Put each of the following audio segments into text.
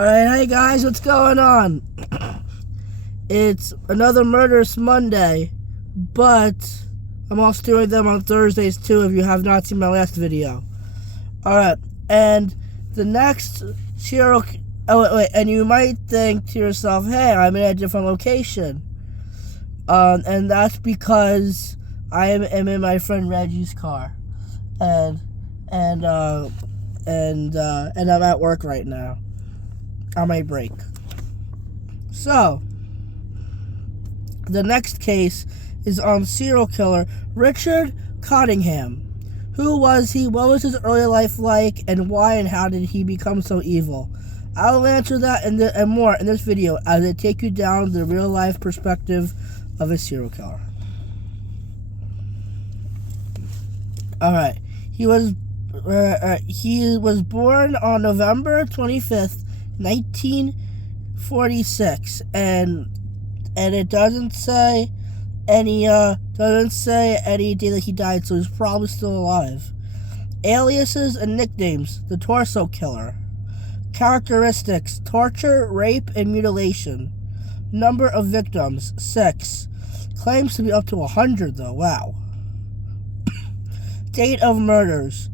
Alright, hey guys, what's going on? It's another Murderous Monday, but I'm also doing them on Thursdays too if you have not seen my last video. Alright, and the next serial... and you might think to yourself, hey, I'm in a different location. And that's because I am in my friend Reggie's car. And I'm at work right now on my break. So, the next case is on serial killer Richard Cottingham. Who was he? What was his early life like? And why and how did he become so evil? I'll answer that and more in this video as I take you down the real life perspective of a serial killer. Alright, he was born on November 25th, 1946, and it doesn't say any day that he died, so he's probably still alive. Aliases and nicknames: the Torso Killer. Characteristics: torture, rape, and mutilation. Number of victims: 6. Claims to be up to 100 though. Wow. Date of murders: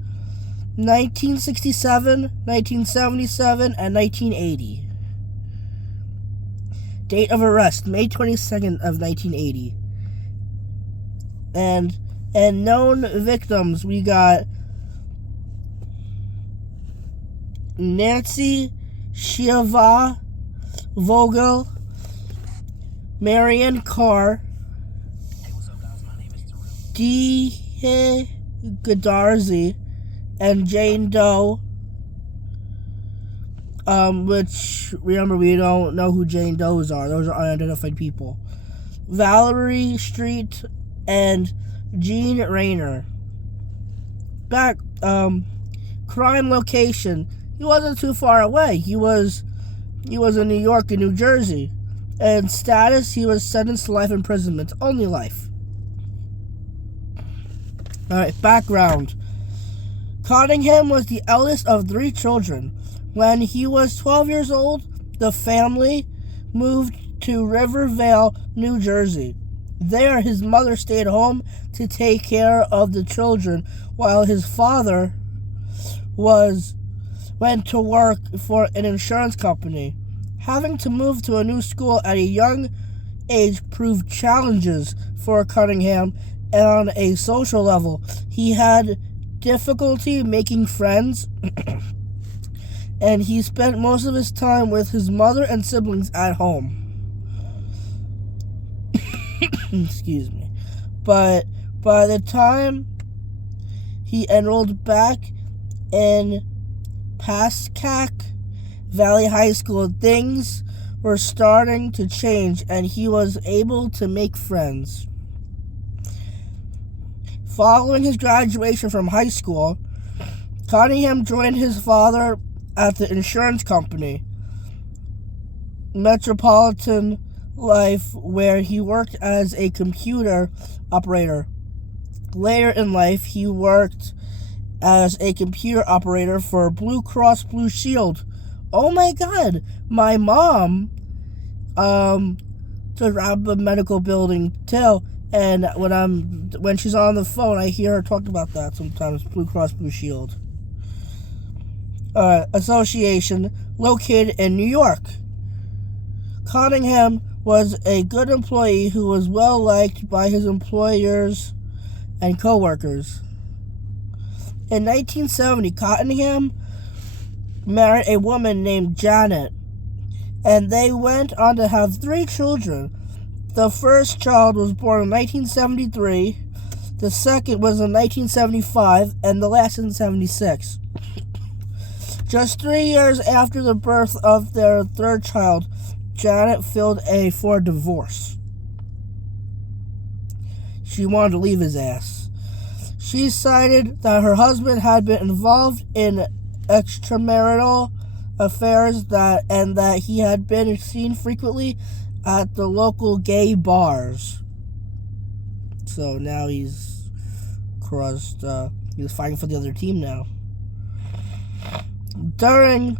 1967, 1977, and 1980. Date of arrest: May 22nd of 1980. And known victims, we got Nancy Shiva Vogel, Marion Carr, D. Godarzi, and Jane Doe, which, remember, we don't know who Jane Does are. Those are unidentified people. Valerie Street and Jean Rayner. Crime location: he wasn't too far away. He was in New York and New Jersey. And status: he was sentenced to life imprisonment. Only life. Alright, background. Cottingham was the eldest of 3 children. When he was 12 years old, the family moved to Rivervale, New Jersey. There, his mother stayed home to take care of the children, while his father went to work for an insurance company. Having to move to a new school at a young age proved challenges for Cottingham, and on a social level, he had difficulty making friends, and he spent most of his time with his mother and siblings at home. Excuse me. But by the time he enrolled back in Pascack Valley High School, things were starting to change, and he was able to make friends. Following his graduation from high school, Cottingham joined his father at the insurance company, Metropolitan Life, where he worked as a computer operator. Later in life, he worked as a computer operator for Blue Cross Blue Shield. Oh my God, my mom took out a medical building too. And when she's on the phone, I hear her talk about that sometimes. Blue Cross Blue Shield. Association located in New York. Cottingham was a good employee who was well liked by his employers and co-workers. In 1970, Cottingham married a woman named Janet, and they went on to have 3 children. The first child was born in 1973, the second was in 1975, and the last in 1976. Just 3 years after the birth of their third child, Janet filed for divorce. She wanted to leave his ass. She cited that her husband had been involved in extramarital affairs and that he had been seen frequently at the local gay bars. So now he's fighting for the other team now. During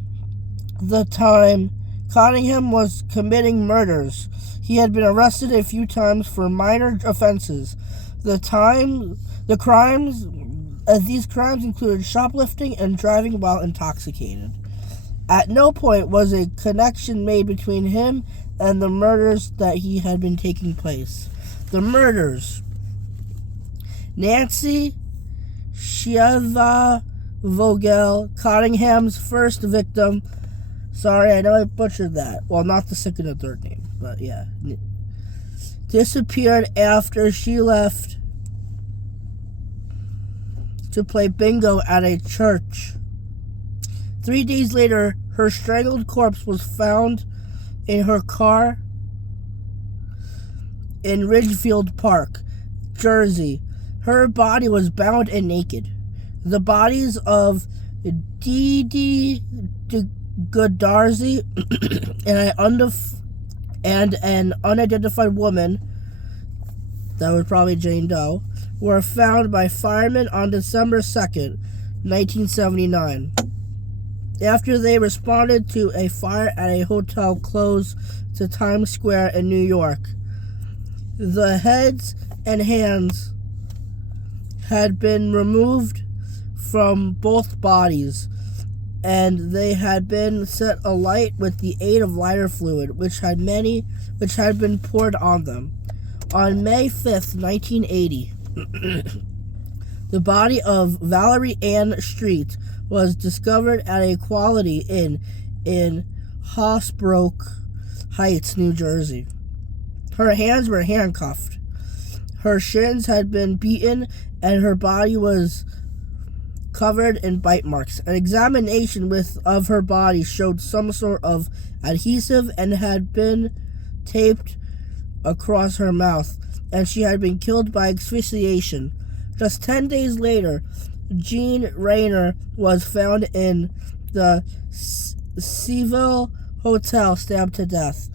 the time Cottingham was committing murders. He had been arrested a few times for minor offenses. These crimes included shoplifting and driving while intoxicated. At no point was a connection made between him and the murders that he had been taking place. The murders. Nancy Shiva Vogel, Cottingham's first victim. Sorry, I know I butchered that. Well, not the second or third name, but yeah. Disappeared after she left to play bingo at a church. 3 days later, her strangled corpse was found in her car in Ridgefield Park, Jersey. Her body was bound and naked. The bodies of Dee Goodarzi and an unidentified woman, that was probably Jane Doe, were found by firemen on December 2nd, 1979. After they responded to a fire at a hotel close to Times Square in New York. The heads and hands had been removed from both bodies, and they had been set alight with the aid of lighter fluid, which had been poured on them. On May 5th, 1980, the body of Valerie Ann Street was discovered at a Quality Inn in Hossbrook Heights, New Jersey. Her hands were handcuffed. Her shins had been beaten, and her body was covered in bite marks. An examination of her body showed some sort of adhesive and had been taped across her mouth, and she had been killed by asphyxiation. Just 10 days later, Jean Rayner was found in the Seville Hotel, stabbed to death.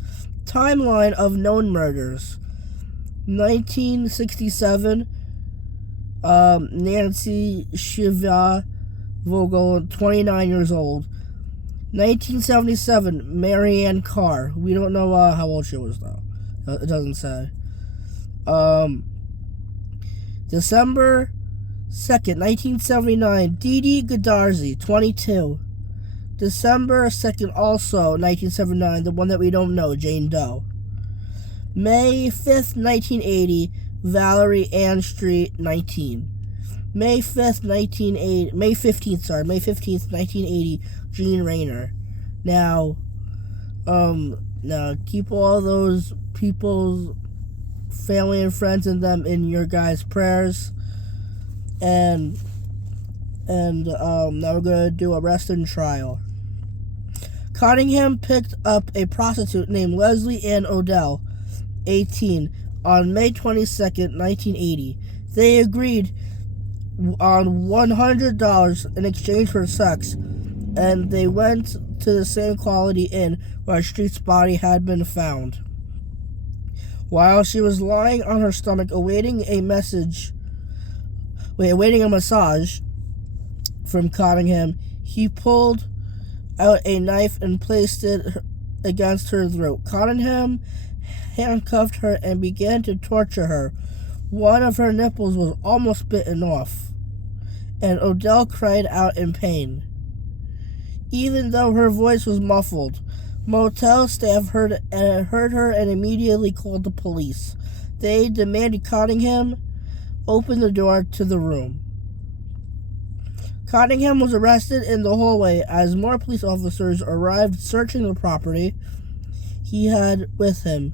Timeline of known murders. 1967, Nancy Shiva Vogel, 29 years old. 1977, Marianne Carr. We don't know how old she was, though. It doesn't say. December 2nd, 1979, Dee Goodarzi, 22. December 2nd, also 1979, the one that we don't know, Jane Doe. May 5th, 1980, Valerie Ann Street, 19. May 15th, 1980, Jean Rayner. Now keep all those people's family and friends and them in your guys' prayers. And now we're gonna do arrest and trial. Cottingham picked up a prostitute named Leslie Ann Odell, 18, on May 22nd, 1980. They agreed on $100 in exchange for sex, and they went to the same Quality Inn where Street's body had been found. While she was lying on her stomach awaiting a massage from Cottingham, he pulled out a knife and placed it against her throat. Cottingham handcuffed her and began to torture her. One of her nipples was almost bitten off, and Odell cried out in pain. Even though her voice was muffled, motel staff heard her and immediately called the police. They demanded Cottingham open the door to the room. Cottingham was arrested in the hallway as more police officers arrived searching the property. He had with him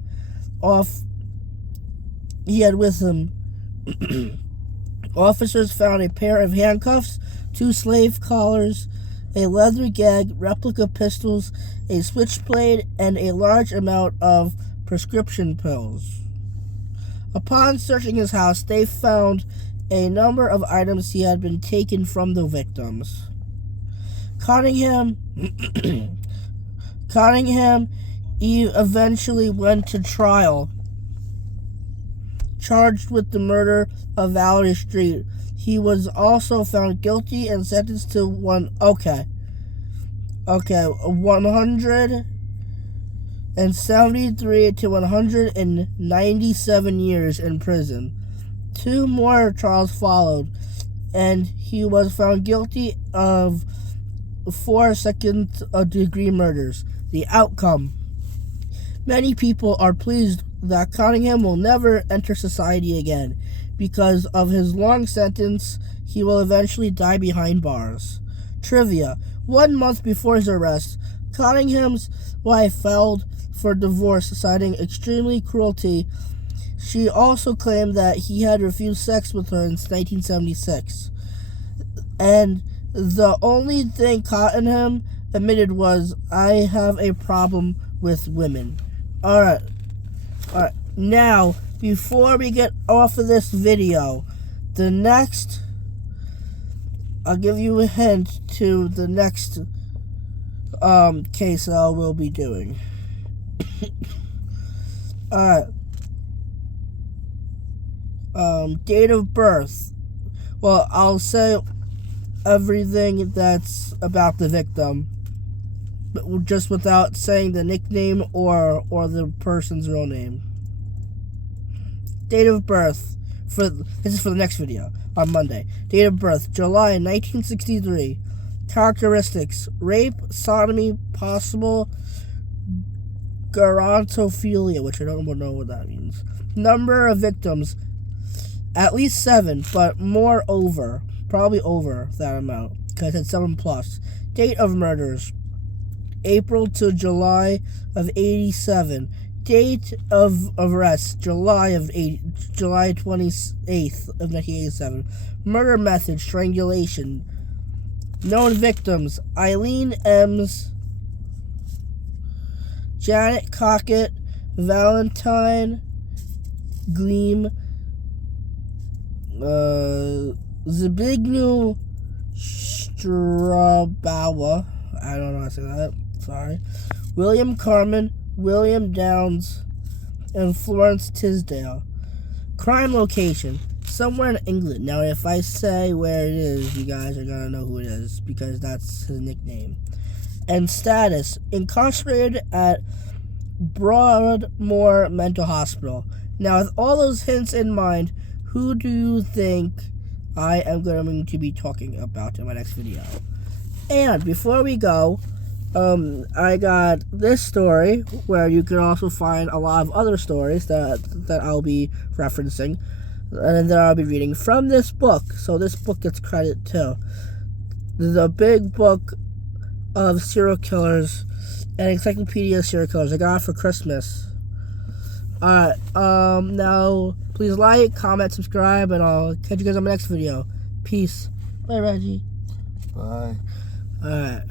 officers found a pair of handcuffs, 2 slave collars, a leather gag, replica pistols, a switchblade, and a large amount of prescription pills. Upon searching his house, they found a number of items he had been taken from the victims. Cottingham eventually went to trial, charged with the murder of Valerie Street. He was also found guilty and sentenced to Okay, 173 to 197 years in prison. 2 more trials followed, and he was found guilty of 4 second-degree murders. The outcome: many people are pleased that Cottingham will never enter society again. Because of his long sentence, he will eventually die behind bars. Trivia: 1 month before his arrest, Cottingham's wife filed for divorce, citing extremely cruelty. She also claimed that he had refused sex with her since 1976. And the only thing Cottingham admitted was, "I have a problem with women." Alright. Now, before we get off of this video, I'll give you a hint to the next case I will be doing. Alright. Date of birth. Well, I'll say everything that's about the victim, but just without saying the nickname or the person's real name. Date of birth. This is for the next video on Monday. Date of birth: July 1963. Characteristics: rape, sodomy, possible gerontophilia, which I don't know what that means. Number of victims: at least 7, but probably over that amount, because it's 7 plus. Date of murders: April to July of 87. Date of arrest: July 28th of 1987. Murder method: strangulation. Known victims: Eileen Ems, Janet Cockett, Valentine Gleam, Zbigniew Strabawa, I don't know how to say that, sorry, William Carmen, William Downs, and Florence Tisdale. Crime location: somewhere in England. Now, if I say where it is, you guys are going to know who it is, because that's his nickname. And status: incarcerated at Broadmoor Mental Hospital. Now, with all those hints in mind, who do you think I am going to be talking about in my next video? And before we go, I got this story, where you can also find a lot of other stories that I'll be referencing, and that I'll be reading from this book. So this book gets credit too. The Big Book of Serial Killers, an encyclopedia of serial killers. I got it for Christmas. Alright, now, please like, comment, subscribe, and I'll catch you guys on my next video. Peace. Bye, Reggie. Bye. Alright.